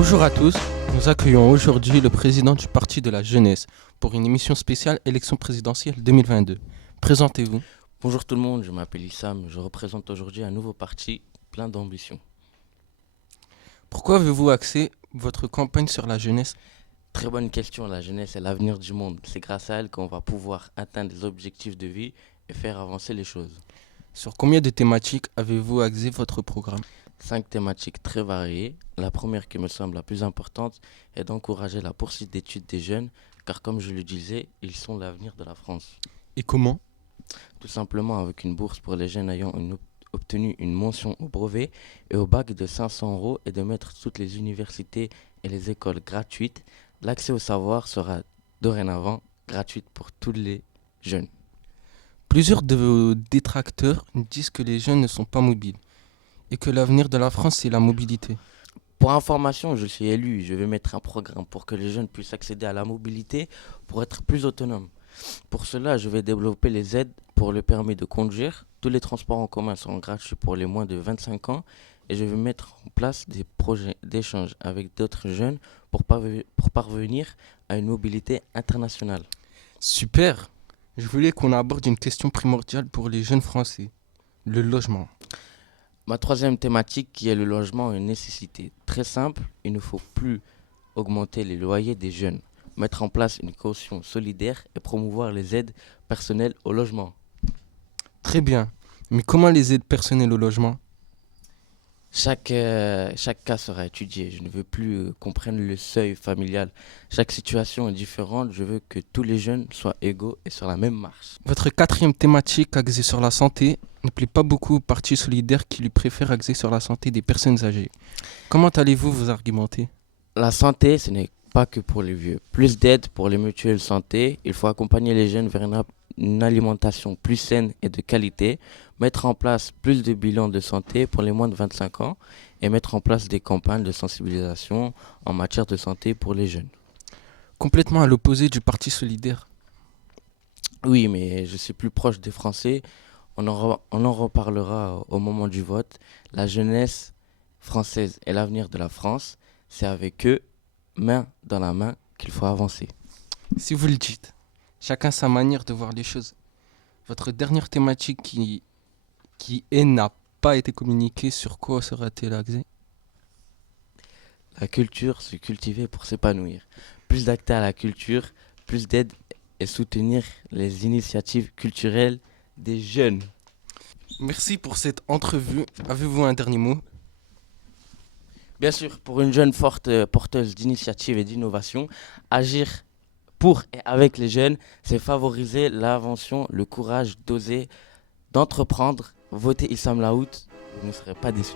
Bonjour à tous, nous accueillons aujourd'hui le président du Parti de la Jeunesse pour une émission spéciale élection présidentielle 2022. Présentez-vous. Bonjour tout le monde, je m'appelle Issam, je représente aujourd'hui un nouveau parti plein d'ambition. Pourquoi avez-vous axé votre campagne sur la jeunesse? Très bonne question, la jeunesse est l'avenir du monde. C'est grâce à elle qu'on va pouvoir atteindre des objectifs de vie et faire avancer les choses. Sur combien de thématiques avez-vous axé votre programme? 5 thématiques très variées. La première qui me semble la plus importante est d'encourager la poursuite d'études des jeunes, car comme je le disais, ils sont l'avenir de la France. Et comment? Tout simplement avec une bourse pour les jeunes ayant obtenu une mention au brevet et au bac de 500 euros et de mettre toutes les universités et les écoles gratuites. L'accès au savoir sera dorénavant gratuit pour tous les jeunes. Plusieurs de vos détracteurs disent que les jeunes ne sont pas mobiles et que l'avenir de la France c'est la mobilité. Pour information, je suis élu, je vais mettre un programme pour que les jeunes puissent accéder à la mobilité pour être plus autonomes. Pour cela, je vais développer les aides pour le permis de conduire. Tous les transports en commun seront gratuits pour les moins de 25 ans et je vais mettre en place des projets d'échange avec d'autres jeunes pour parvenir à une mobilité internationale. Super! Je voulais qu'on aborde une question primordiale pour les jeunes Français, le logement. Ma troisième thématique qui est le logement est une nécessité. Très simple, il ne faut plus augmenter les loyers des jeunes, mettre en place une caution solidaire et promouvoir les aides personnelles au logement. Très bien, mais comment les aides personnelles au logement? Chaque cas sera étudié. Je ne veux plus qu'on prenne le seuil familial. Chaque situation est différente. Je veux que tous les jeunes soient égaux et sur la même marche. Votre quatrième thématique axée sur la santé ne plaît pas beaucoup au Parti solidaire qui lui préfère axer sur la santé des personnes âgées. Comment allez-vous vous argumenter? La santé, ce n'est pas que pour les vieux. Plus d'aide pour les mutuelles santé. Il faut accompagner les jeunes vers une alimentation plus saine et de qualité, mettre en place plus de bilans de santé pour les moins de 25 ans et mettre en place des campagnes de sensibilisation en matière de santé pour les jeunes. Complètement à l'opposé du Parti solidaire. Oui, mais je suis plus proche des Français. On en reparlera au moment du vote. La jeunesse française est l'avenir de la France. C'est avec eux, main dans la main, qu'il faut avancer. Si vous le dites, chacun sa manière de voir les choses. Votre dernière thématique n'a pas été communiquée, sur quoi sera-t-elle axée? La culture, se cultiver pour s'épanouir. Plus d'accès à la culture, plus d'aide et soutenir les initiatives culturelles des jeunes. Merci pour cette entrevue. Avez-vous un dernier mot? Bien sûr, pour une jeune forte porteuse d'initiatives et d'innovation, agir pour et avec les jeunes, c'est favoriser l'invention, le courage d'oser, d'entreprendre. Votez Issam Laout, vous ne serez pas déçus.